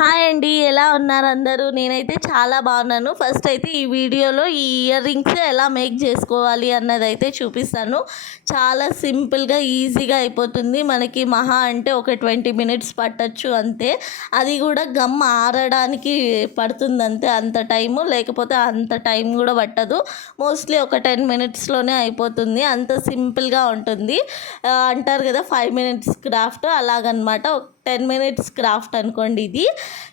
Hi అండి. ఎలా ఉన్నారు అందరూ? నేనైతే చాలా బాగున్నాను. ఫస్ట్ అయితే ఈ వీడియోలో ఈ ఇయర్ రింగ్స్ ఎలా మేక్ చేసుకోవాలి అన్నదైతే చూపిస్తాను. చాలా సింపుల్గా ఈజీగా అయిపోతుంది. మనకి మహా అంటే ఒక 20 మినిట్స్ పట్టచ్చు అంతే. అది కూడా గమ్ ఆరడానికి పడుతుంది అంతే. అంత టైము లేకపోతే అంత టైం కూడా పట్టదు. మోస్ట్లీ ఒక 10 మినిట్స్లోనే అయిపోతుంది. అంత సింపుల్గా ఉంటుంది. అంటారు కదా 5 మినిట్స్ క్రాఫ్ట్, అలాగనమాట. 10 మినిట్స్ క్రాఫ్ట్ అనుకోండి. ఇది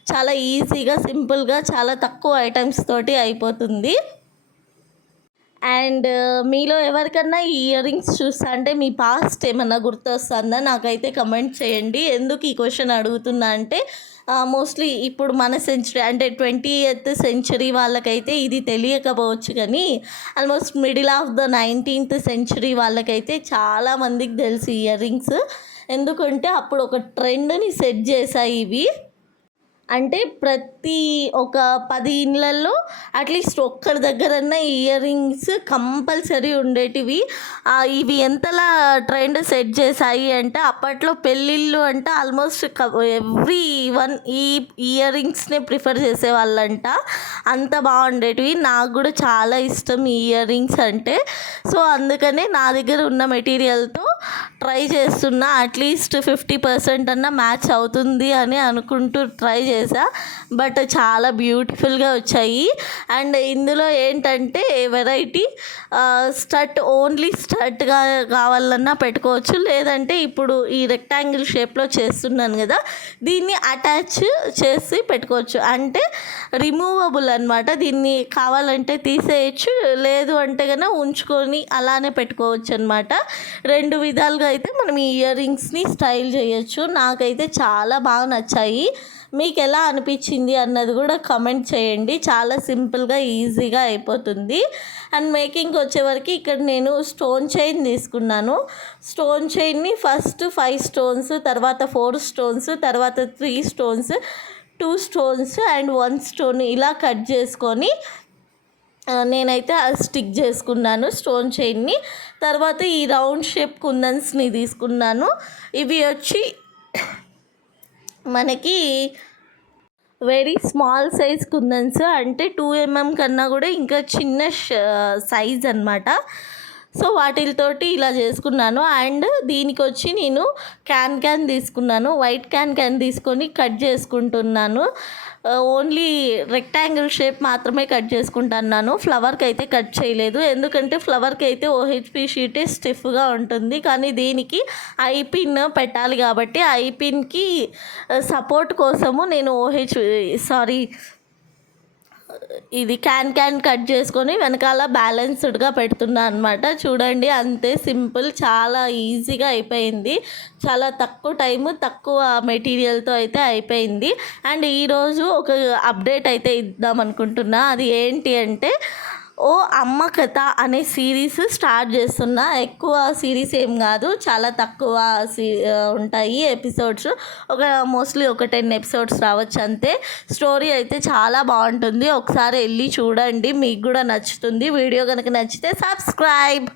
చాలా ఈజీగా సింపుల్గా చాలా తక్కువ ఐటమ్స్ తోటి అయిపోతుంది. అండ్ మీలో ఎవరికన్నా ఈ ఇయర్ రింగ్స్ చూస్తా అంటే మీ పాస్ట్ ఏమన్నా గుర్తొస్తుందా? నాకైతే కమెంట్ చేయండి. ఎందుకు ఈ క్వశ్చన్ అడుగుతున్నా అంటే మోస్ట్లీ ఇప్పుడు మన సెంచరీ అంటే 20th సెంచరీ వాళ్ళకైతే ఇది తెలియకపోవచ్చు, కానీ almost middle of the 19th century వాళ్ళకైతే చాలామందికి తెలుసు ఇయర్ రింగ్స్. ఎందుకంటే అప్పుడు ఒక ట్రెండ్ని సెట్ చేశాయి ఇవి. అంటే ప్రతి ఒక 10 ఇళ్ళల్లో అట్లీస్ట్ ఒక్కరి దగ్గరన్నా ఇయర్ రింగ్స్ కంపల్సరీ ఉండేటివి. ఇవి ఎంతలా ట్రెండ్ సెట్ చేశాయి అంటే అప్పట్లో పెళ్ళిళ్ళు అంటే ఆల్మోస్ట్ ఎవ్రీ వన్ ఈ ఇయర్ రింగ్స్నే ప్రిఫర్ చేసేవాళ్ళంట. అంత బాగుండేటివి. నాకు కూడా చాలా ఇష్టం ఈ ఇయర్ రింగ్స్ అంటే. సో అందుకనే నా దగ్గర ఉన్న మెటీరియల్తో ట్రై చేస్తున్నా. అట్లీస్ట్ 50% అన్నా మ్యాచ్ అవుతుంది అని అనుకుంటూ ట్రై చేసా. బట్ చాలా బ్యూటిఫుల్గా వచ్చాయి. అండ్ ఇందులో ఏంటంటే వెరైటీ ఓన్లీ స్టడ్గా కావాలన్నా పెట్టుకోవచ్చు, లేదంటే ఇప్పుడు ఈ రెక్టాంగిల్ షేప్లో చేస్తున్నాను కదా, దీన్ని అటాచ్ చేసి పెట్టుకోవచ్చు. అంటే రిమూవబుల్ అనమాట. దీన్ని కావాలంటే తీసేయచ్చు, లేదు అంటే కన్నా ఉంచుకొని అలానే పెట్టుకోవచ్చు అనమాట. 2 విధాలుగా అయితే మనం ఈ ఇయర్ రింగ్స్ని స్టైల్ చేయొచ్చు. నాకైతే చాలా బాగా నచ్చాయి. మీకు ఎలా అనిపించింది అన్నది కూడా కమెంట్ చేయండి. చాలా సింపుల్గా ఈజీగా అయిపోతుంది. అండ్ మేకింగ్ వచ్చేవరకు ఇక్కడ నేను స్టోన్ చైన్ తీసుకున్నాను. స్టోన్ చైన్ని ఫస్ట్ 5 స్టోన్స్, తర్వాత 4 స్టోన్స్, తర్వాత 3 స్టోన్స్, 2 స్టోన్స్ అండ్ 1 స్టోన్ ఇలా కట్ చేసుకొని నేనైతే స్టిక్ చేసుకున్నాను స్టోన్ చైన్ని. తర్వాత ఈ రౌండ్ షేప్ కుందన్స్ని తీసుకున్నాను. ఇవి వచ్చి మనకి వెరీ స్మాల్ సైజ్ కుందన్స్, అంటే 2 mm కన్నా కూడా ఇంకా చిన్న సైజ్ అనమాట. సో వాటితోటి ఇలా చేసుకున్నాను. అండ్ దీనికి వచ్చి నేను క్యాన్ తీసుకున్నాను. వైట్ క్యాన్ తీసుకొని కట్ చేసుకుంటున్నాను. ఓన్లీ రెక్టాంగిల్ షేప్ మాత్రమే కట్ చేసుకుంటున్నాను. ఫ్లవర్కి అయితే కట్ చేయలేదు, ఎందుకంటే ఫ్లవర్కి అయితే OHP షీటే స్టిఫ్గా ఉంటుంది. కానీ దీనికి ఐపిన్ పెట్టాలి కాబట్టి ఐపిన్కి సపోర్ట్ కోసము నేను ఇది క్యాన్ కట్ చేసుకొని వెనకాల బ్యాలెన్స్డ్గా పెడుతున్నా అనమాట. చూడండి, అంతే సింపుల్, చాలా ఈజీగా అయిపోయింది. చాలా తక్కువ టైము తక్కువ మెటీరియల్తో అయితే అయిపోయింది. అండ్ ఈరోజు ఒక అప్డేట్ అయితే ఇద్దాం అనుకుంటున్నా. అది ఏంటి అంటే ఓ అమ్మ కథ అనే సిరీస్ స్టార్ట్ చేస్తున్నా. ఎక్కువ సిరీస్ ఏం కాదు, చాలా తక్కువ ఉంటాయి ఎపిసోడ్స్. మోస్ట్లీ ఒక 10 ఎపిసోడ్స్ రావచ్చు అంతే. స్టోరీ అయితే చాలా బాగుంటుంది. ఒకసారి వెళ్ళి చూడండి, మీకు కూడా నచ్చుతుంది. వీడియో కనుక నచ్చితే సబ్స్క్రైబ్.